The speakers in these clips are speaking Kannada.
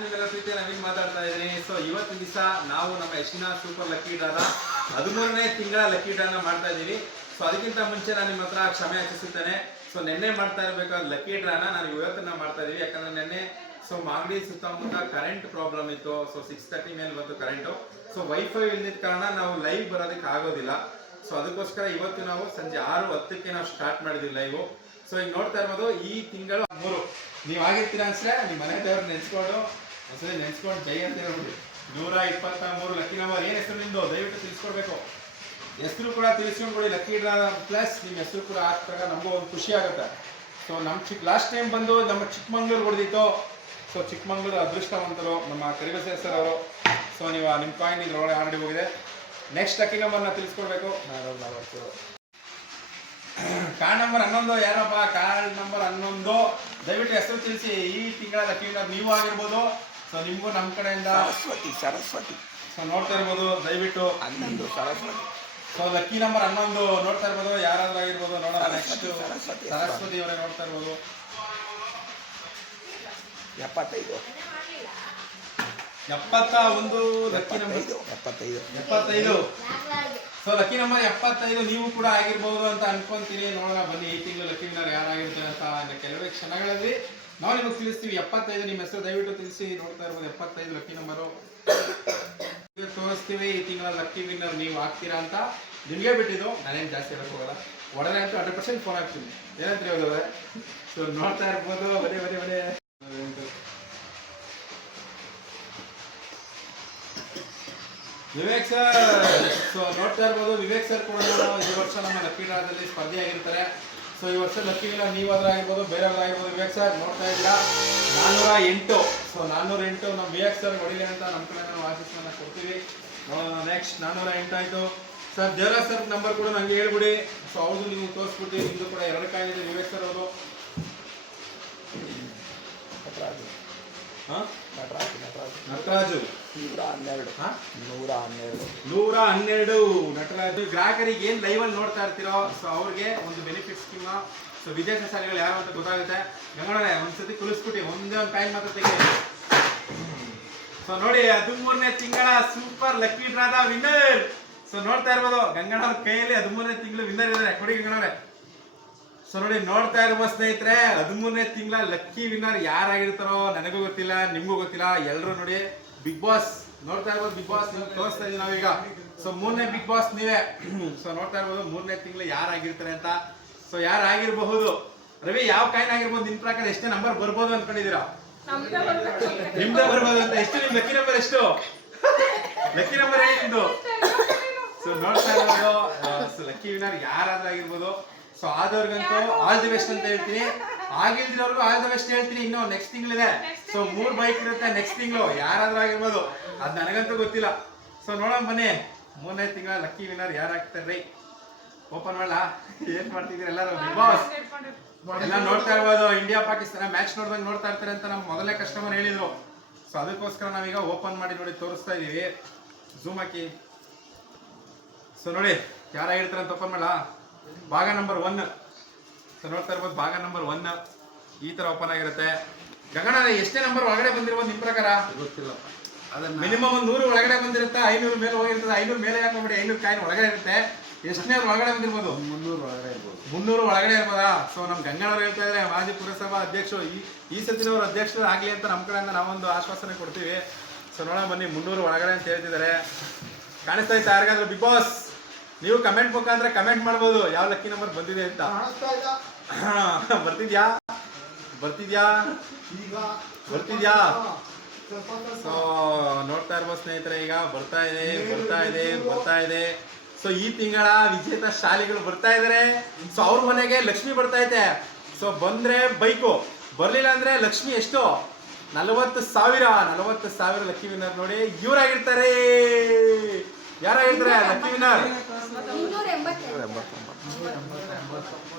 ನಿಮ್ಮೆಲ್ಲ ಪ್ರೀತಿಯ ನವೀನ್ ಮಾತಾಡ್ತಾ ಇದ್ದೀನಿ. ಸೊ ಇವತ್ತಿನ ದಿವಸ ನಾವು ನಮ್ಮ ಯಶಿನ ಸೂಪರ್ ಲಕ್ಕಿ ಡ್ರಾನ 13ನೇ ತಿಂಗಳ ಲಕ್ಕಿ ಡ್ರಾನ ಮಾಡ್ತಾ ಇದ್ದೀವಿ. ಸೊ ಅದಕ್ಕಿಂತ ಮುಂಚೆ ನಾನು ನಿಮ್ಮ ಹತ್ರ ಕ್ಷಮೆ ಯಾಚಿಸುತ್ತೇನೆ. ಸೊ ನಿನ್ನೆ ಮಾಡ್ತಾ ಇರಬೇಕಾದ ಲಕ್ಕಿ ಡ್ರಾನ ನಾನು ಇವತ್ತನ್ನ ಮಾಡ್ತಾ ಇದೀವಿ. ಯಾಕಂದ್ರೆ ನಿನ್ನೆ ಮಾಗಡಿ ಸುತ್ತಮುತ್ತ ಕರೆಂಟ್ ಪ್ರಾಬ್ಲಮ್ ಇತ್ತು. ಸೊ 6:30 ಮೇಲೆ ಬಂತು ಕರೆಂಟು. ಸೊ ವೈಫೈ ಇಲ್ದಿದ್ದ ಕಾರಣ ನಾವು ಲೈವ್ ಬರೋದಕ್ಕೆ ಆಗೋದಿಲ್ಲ. ಸೊ ಅದಕ್ಕೋಸ್ಕರ ಇವತ್ತು ನಾವು ಸಂಜೆ 6:10ಕ್ಕೆ ನಾವು ಸ್ಟಾರ್ಟ್ ಮಾಡಿದ್ವಿ ಲೈವ್. ಸೊ ಈಗ ನೋಡ್ತಾ ಇರ್ಬೋದು, ಈ ತಿಂಗಳು 3 ನೀವು ಆಗಿರ್ತೀರಾ ಅನ್ಸ್ರೆ ನಿಮ್ಮ ಮನೆ ದೇವ್ರು ನೆನ್ಸ್ಕೊಂಡು ಒಂದ್ಸರಿ ನೆನ್ಸ್ಕೊಂಡು ಜೈ ಅಂತ ಹೇಳ್ಬಿಡಿ. 123 ಲಕ್ಕಿ ನಂಬರ್. ಏನು ಹೆಸರು ನಿಮ್ದು ದಯವಿಟ್ಟು ತಿಳಿಸ್ಕೊಡ್ಬೇಕು. ಹೆಸರು ಕೂಡ ತಿಳಿಸ್ಕೊಂಡ್ಬಿಡಿ. ಲಕ್ಕಿ ಡ್ರಾ ಪ್ಲಸ್ ನಿಮ್ಮ ಹೆಸರು ಕೂಡ ಹಾಕ್ದಾಗ ನಮಗೂ ಒಂದು ಖುಷಿ ಆಗುತ್ತೆ. ಸೊ ನಮ್ಮ ಲಾಸ್ಟ್ ಟೈಮ್ ಬಂದು ನಮ್ಮ ಚಿಕ್ಕಮಂಗ್ಳೂರು ಹೊಡೆದಿತ್ತು. ಸೊ ಚಿಕ್ಕಮಂಗ್ಳೂರು ಅದೃಷ್ಟವಂತರು ನಮ್ಮ ಕರಿಬಸೆ ಸರ್ ಅವರು. ಸೊ ನೀವು ನಿಮ್ಮ ಕಾಯಿನ್ ಇದ್ರೊಳಗೆ ಆಲ್ರೆಡಿ ಹೋಗಿದೆ. ನೆಕ್ಸ್ಟ್ ಲಕ್ಕಿ ನಂಬರ್ನ ತಿಳಿಸ್ಕೊಡ್ಬೇಕು. ಕಾರ್ಡ್ ನಂಬರ್ 11 ಯಾರಪ್ಪ? ಕಾರ್ಡ್ ನಂಬರ್ 11 ದಯವಿಟ್ಟು ಹೆಸರು ತಿಳಿಸಿ. ಈ ತಿಂಗಳ ಲಕ್ಕಿ ವಿನ್ನರ್ ನೀವು ಆಗಿರ್ಬೋದು. ಸೊ ನಿಮಗೂ ನಮ್ಮ ಕಡೆಯಿಂದ ಸರಸ್ವತಿ. ಸೊ ನೋಡ್ತಾ ಇರ್ಬೋದು ದಯವಿಟ್ಟು 11 ಸರಸ್ವತಿ. ಸೊ ಲಕ್ಕಿ ನಂಬರ್ 11 ನೋಡ್ತಾ ಇರ್ಬೋದು. ಯಾರಾದ್ರೂ ಆಗಿರ್ಬೋದು. ನೋಡೋಣ ನೆಕ್ಸ್ಟ್ ಸರಸ್ವತಿ ಅವರೇ ನೋಡ್ತಾ ಇರ್ಬೋದು. 75 lucky number 75. So lucky number 75 ನೀವು ಕೂಡ ಆಗಿರ್ಬೋದು ಅಂತ ಅನ್ಕೊಂತೀನಿ. ನೋಡೋಣ ಬನ್ನಿ ಈ ತಿಂಗಳು ಲಕ್ಕಿ ವಿನ್ನರ್ ಯಾರಾಗಿರ್ತಾರೆ ಅಂತ ಕೆಲವೇ ಕ್ಷಣಗಳಲ್ಲಿ ನಾವು ನಿಮಗೆ ತಿಳಿಸ್ತೀವಿ. 75 ನಿಮ್ಮ ಹೆಸರು ದಯವಿಟ್ಟು ತಿಳಿಸಿ. ನೋಡ್ತಾ ಇರ್ಬೋದು 75 ಲಕ್ಕಿ ನಂಬರು ತೋರಿಸ್ತೀವಿ. ಈ ತಿಂಗಳ ಲಕ್ಕಿ ವಿನ್ನರ್ ನೀವು ಆಗ್ತೀರಾ ಅಂತ ನಿಮಗೆ ಬಿಟ್ಟಿದ್ದು. ನಾನೇನು ಜಾಸ್ತಿ ಹೇಳಕ್ ಹೋಗಲ್ಲ. ಒಡನೆ ಅಂತೂ 100% ಫೋನ್ ಹಾಕ್ತೀನಿ. ಏನಂತ ಹೇಳಿದ್ರೆ ಸೊ ನೋಡ್ತಾ ಇರ್ಬೋದು. ಬರೀ ವಿವೇಕ್ ಸರ್. ಸೊ ನೋಡ್ತಾ ಇರ್ಬೋದು ವಿವೇಕ್ ಸರ್ ಕೂಡ ಈ ವರ್ಷ ನಮ್ಮ ಲಕ್ಕಿ ಡ್ರಾದಲ್ಲಿ ಸ್ಪರ್ಧೆಯಾಗಿರ್ತಾರೆ. ಸೊ ಈ ವರ್ಷ ಲಕ್ಕಿ ವಿನ್ನರ್ ನೀವಾದ್ರೂ ಆಗಿರ್ಬೋದು, ಬೇರೆಯವ್ರಾಗಿರ್ಬೋದು. ವಿವೇಕ್ ಸರ್ ನೋಡ್ತಾ ಇಲ್ಲ 408. ಸೊ 408 ನಮ್ಮ ವಿವೇಕ್ ಸರ್ ಹೊಡಿಲಿ ಅಂತ ನಮ್ಮ ಕಡೆ ನಾವು ಆಶೀಸ್ಸನ್ನ ಕೊಡ್ತೀವಿ. ನೆಕ್ಸ್ಟ್ 408 ಆಯಿತು. ಸರ್ ದೇವರಾಜ್ ಸರ್ ನಂಬರ್ ಕೂಡ ನನಗೆ ಹೇಳ್ಬಿಡಿ. ಸೊ ಅವ್ರದ್ದು ನೀವು ತೋರಿಸ್ಬಿಟ್ಟು ನಿಮ್ಮದು ಕೂಡ 2 ಕಾಯಿನ್ ಇದೆ. ವಿವೇಕ್ ಸರ್ ಅವರು ನಟರಾಜು 112 ನಟರಾಜು. ಗ್ರಾಹಕರಿಗೆ ಏನ್ ಲೈವ್ ಅಲ್ಲಿ ನೋಡ್ತಾ ಇರ್ತೀರೋ ಸೊ ಅವ್ರಿಗೆ ಒಂದು ಬೆನಿಫಿಟ್ ಸ್ಕೀಮ್. ಸೊ ವಿದೇಶಾಲಿಗಳು ಯಾರು ಅಂತ ಗೊತ್ತಾಗುತ್ತೆ. ಗಂಗಣ್ಣವ್ರೆ ಒಂದ್ಸತಿ ಕುಳಿಸ್ಬಿಟ್ಟು ಒಂದೇ ಒಂದು ಕಾಯಿನ್ ಮಾತ್ರ ತೆಗಿ. ಸೊ ನೋಡಿ 13ನೇ ತಿಂಗಳ ಸೂಪರ್ ಲಕ್ಕಿ ಡ್ರಾದ ವಿನ್ನರ್. ಸೊ ನೋಡ್ತಾ ಇರ್ಬೋದು ಗಂಗಣ್ಣವ್ರ ಕೈಯಲ್ಲಿ 13ನೇ ತಿಂಗಳು ವಿನ್ನರ್ ಇದ್ದಾರೆ. ಕೊಡಿ ಗಂಗಣ್ಣವ್ರೆ. ಸೊ ನೋಡಿ ನೋಡ್ತಾ ಇರುವ ಸ್ನೇಹಿತರೆ 13ನೇ ತಿಂಗಳ ಲಕ್ಕಿ ವಿನ್ನರ್ ಯಾರಾಗಿರ್ತಾರೋ ನನಗೂ ಗೊತ್ತಿಲ್ಲ, ನಿಮ್ಗೂ ಗೊತ್ತಿಲ್ಲ. ಎಲ್ಲರೂ ನೋಡಿ ಬಿಗ್ ಬಾಸ್ ನೋಡ್ತಾ ಇರ್ಬೋದು. ಬಿಗ್ ಬಾಸ್ ತೋರಿಸ್ತಾ ಇದೀವಿ ನಾವೀಗ. ಸೊ 3ನೇ ಬಿಗ್ ಬಾಸ್ ನೀವೇ. ಸೊ ನೋಡ್ತಾ ಇರ್ಬೋದು 3ನೇ ತಿಂಗಳು ಯಾರಾಗಿರ್ತಾರೆ ಅಂತ. ಸೊ ಯಾರಾಗಿರ್ಬಹುದು? ರವಿ ಯಾವ ಕಾಯಿನ್ ಆಗಿರ್ಬೋದು? ನಿಮ್ ಪ್ರಕಾರ ಎಷ್ಟೇ ನಂಬರ್ ಬರ್ಬೋದು ಅನ್ಕೊಂಡಿದೀರಾ? ನಿಮ್ದೇ ಬರ್ಬೋದು ಅಂತ. ಎಷ್ಟು ನಿಮ್ ಲಕ್ಕಿ ನಂಬರ್? ಎಷ್ಟು ಲಕ್ಕಿ ನಂಬರ್ ಹೇಳಿ ನಿಮ್ದು? ಸೊ ನೋಡ್ತಾ ಇರ್ಬೋದು ಲಕ್ಕಿ ವಿನ್ನರ್ ಯಾರಾದ್ರೂ ಆಗಿರ್ಬೋದು. ಸೊ ಆದವ್ರಿಗಂತೂ ಆಲ್ ದಿ ಬೆಸ್ಟ್ ಅಂತ ಹೇಳ್ತೀನಿ. ಆಗಿಲ್ದಿರೋರ್ಗು ಆಲ್ ದಿ ಬೆಸ್ಟ್ ಹೇಳ್ತೀನಿ. ಇನ್ನು ನೆಕ್ಸ್ಟ್ ತಿಂಗಳಿದೆ. ಸೊ 3 ಬೈಕ್ ಇರುತ್ತೆ ನೆಕ್ಸ್ಟ್ ತಿಂಗಳು. ಯಾರಾದ್ರೂ ಆಗಿರ್ಬೋದು, ಅದು ನನಗಂತೂ ಗೊತ್ತಿಲ್ಲ. ಸೊ ನೋಡೋಣ ಬನ್ನಿ 3ನೇ ತಿಂಗಳ ಲಕ್ಕಿ ವಿನ್ನರ್ ಯಾರಾಗ್ತಾರ್ರಿ. ಓಪನ್ ಮಾಡಲ್ಲ? ಏನ್ ಮಾಡ್ತಿದ್ದೀರಿ ಎಲ್ಲರೂ? ಬಿಗ್ ಬಾಸ್ ಎಲ್ಲ ನೋಡ್ತಾ ಇರ್ಬೋದು. ಇಂಡಿಯಾ ಪಾಕಿಸ್ತಾನ ಮ್ಯಾಚ್ ನೋಡ್ದಂಗೆ ನೋಡ್ತಾ ಇರ್ತಾರೆ ಅಂತ ನಮ್ಮ ಮೊದಲನೇ ಕಸ್ಟಮರ್ ಹೇಳಿದ್ರು. ಸೊ ಅದಕ್ಕೋಸ್ಕರ ನಾವೀಗ ಓಪನ್ ಮಾಡಿ ನೋಡಿ ತೋರಿಸ್ತಾ ಇದೀವಿ. ಝೂಮ್ ಹಾಕಿ. ಸೊ ನೋಡಿ ಯಾರಾಗಿರ್ತಾರೆ ಅಂತ ಓಪನ್ ಮಾಡಲ್ಲ? ಭಾಗ ನಂಬರ್ 1. ಸೊ ನೋಡ್ತಾ ಇರ್ಬೋದು ಭಾಗ ನಂಬರ್ 1 ಈ ತರ ಓಪನ್ ಆಗಿರುತ್ತೆ. ಗಗನ ಎಷ್ಟೇ ನಂಬರ್ ಒಳಗಡೆ ಬಂದಿರ್ಬೋದು ನಿಮ್ ಪ್ರಕಾರ? ಗೊತ್ತಿಲ್ಲ. ಮಿನಿಮಮ್ 100 ಒಳಗಡೆ ಬಂದಿರುತ್ತೆ. 500 ಮೇಲೆ ಹೋಗಿರ್ತದೆ. 500 ಮೇಲೆ ಹಾಕೊಂಡ್ಬಿಡಿ. 500 ಕಾಯಿನ್ ಒಳಗಡೆ ಇರುತ್ತೆ. ಎಷ್ಟನೇ ಒಳಗಡೆ ಬಂದಿರ್ಬೋದು? 300 ಒಳಗಡೆ ಇರ್ಬೋದು. 300 ಒಳಗಡೆ ಇರ್ಬೋದಾ? ಸೊ ನಮ್ ಗಂಗಣ್ಣವ್ರು ಹೇಳ್ತಾ ಇದ್ರೆ ಮಾಜಿ ಪುರಸಭಾ ಅಧ್ಯಕ್ಷರು ಈ ಸತಿನವರು ಅಧ್ಯಕ್ಷರು ಆಗ್ಲಿ ಅಂತ ನಮ್ಮ ಕಡೆಯಿಂದ ನಾವೊಂದು ಆಶ್ವಾಸನೆ ಕೊಡ್ತೀವಿ. ಸೊ ನೋಡೋಣ ಬನ್ನಿ 300 ಒಳಗಡೆ ಅಂತ ಹೇಳ್ತಿದ್ದಾರೆ. ಕಾಣಿಸ್ತಾ ಇತ್ತಾ ಯಾರಿಗಾದ್ರೂ? ಬಿಗ್ ಬಾಸ್ ನೀವು ಕಮೆಂಟ್ ಮುಖಾಂತರ ಕಮೆಂಟ್ ಮಾಡ್ಬೋದು ಯಾವ ಲಕ್ಕಿ ನಂಬರ್ ಬಂದಿದೆ ಅಂತ. ಬರ್ತಿದ್ಯಾ? ಸೊ ನೋಡ್ತಾ ಇರ್ಬೋದು ಸ್ನೇಹಿತರೆ ಈಗ ಬರ್ತಾ ಇದೆ. ಸೊ ಈ ತಿಂಗಳ ವಿಜೇತ ಶಾಲೆಗಳು ಬರ್ತಾ ಇದಾರೆ. ಸೊ ಅವ್ರ ಮನೆಗೆ ಲಕ್ಷ್ಮಿ ಬರ್ತಾ ಐತೆ. ಸೊ ಬಂದ್ರೆ ಬೈಕು, ಬರ್ಲಿಲ್ಲ ಅಂದ್ರೆ ಲಕ್ಷ್ಮಿ ಎಷ್ಟು? 40,000 ಲಕ್ಕಿ ವಿನ್ನರ್ ನೋಡಿ ಇವರಾಗಿರ್ತಾರೆ. ಯಾರಾಗಿರ್ತಾರೆ ಲಕ್ಕಿ ವಿನ್ನರ್?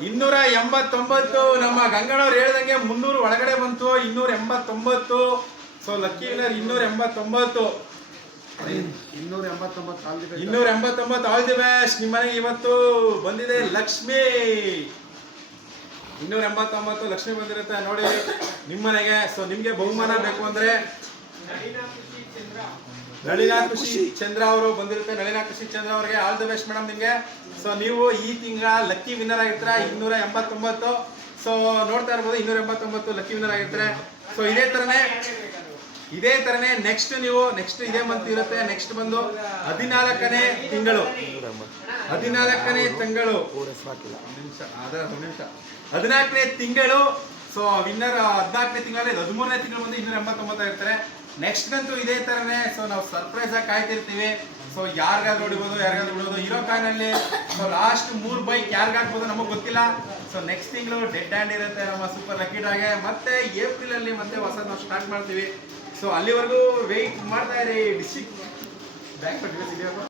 289. ನಮ್ಮ ಗಂಗಣ್ಣವ್ರು ಹೇಳ್ದಂಗೆ 300 ಒಳಗಡೆ ಬಂತು. 289. So lucky winner 289. 289 all the best. ನಿಮ್ಮ ಮನೆಗೆ ಇವತ್ತು ಬಂದಿದೆ ಲಕ್ಷ್ಮಿ. 289 ಲಕ್ಷ್ಮಿ ಬಂದಿರುತ್ತೆ ನೋಡಿ ನಿಮ್ಮ ಮನೆಗೆ. ಸೊ ನಿಮ್ಗೆ ಬಹುಮಾನ ಬೇಕು ಅಂದ್ರೆ ನಳಿನಾ ಖುಷಿ ಚಂದ್ರ ಅವರು ಬಂದಿರುತ್ತೆ. ನಳಿನಾ ಖುಷಿ ಚಂದ್ರ ಅವರಿಗೆ ಆಲ್ ದ ಬೆಸ್ಟ್ ಮೇಡಮ್ ನಿಮ್ಗೆ. ಸೊ ನೀವು ಈ ತಿಂಗಳ ಲಕ್ಕಿ ವಿನ್ನರ್ ಆಗಿರ್ತೀರಾ 289. ಸೊ ನೋಡ್ತಾ ಇರ್ಬೋದು 289 ಲಕ್ಕಿ ವಿನ್ನರ್ ಆಗಿರ್ತಾರೆ. ಸೊ ಇದೇ ತರನೇ ನೆಕ್ಸ್ಟ್ ಇದೇ ಮಂತ್ ಇರುತ್ತೆ. ನೆಕ್ಸ್ಟ್ ಬಂದು 14ನೇ ತಿಂಗಳು 14ನೇ ತಿಂಗಳು. ಸೊ ವಿನ್ನರ್ 14ನೇ ತಿಂಗಳಲ್ಲಿ 13ನೇ ತಿಂಗಳು ಬಂದು 289 ಆಗಿರ್ತಾರೆ. ನೆಕ್ಸ್ಟ್ ಅಂತೂ ಇದೇ ತರನೇ. ಸೊ ನಾವು ಸರ್ಪ್ರೈಸ್ ಆಗಿ ಕಾಯ್ತಿರ್ತೀವಿ. ಸೊ ಯಾರಿಗಾದ್ರೂ ಹೊಡಿಬೋದು, ಯಾರಿಗಾದ್ರೂ ಬಿಡೋದು. ಹೀರೋ ಕಾಯಿನಲ್ಲಿ ಸೊ ಲಾಸ್ಟ್ 3 ಬೈಕ್ ಯಾರಿಗಾಗ್ಬೋದು ನಮಗೆ ಗೊತ್ತಿಲ್ಲ. ಸೊ ನೆಕ್ಸ್ಟ್ ತಿಂಗಳು ಡೆಡ್ ಹ್ಯಾಂಡ್ ಇರುತ್ತೆ ನಮ್ಮ ಸೂಪರ್ ಲಕ್ಕಿ ಡ್ರಾಗೆ. ಮತ್ತೆ ಏಪ್ರಿಲ್ ಅಲ್ಲಿ ಮತ್ತೆ ಹೊಸದು ನಾವು ಸ್ಟಾರ್ಟ್ ಮಾಡ್ತೀವಿ. ಸೊ ಅಲ್ಲಿವರೆಗೂ ವೆಯ್ಟ್ ಮಾಡ್ತಾ ಇರಿ. District bank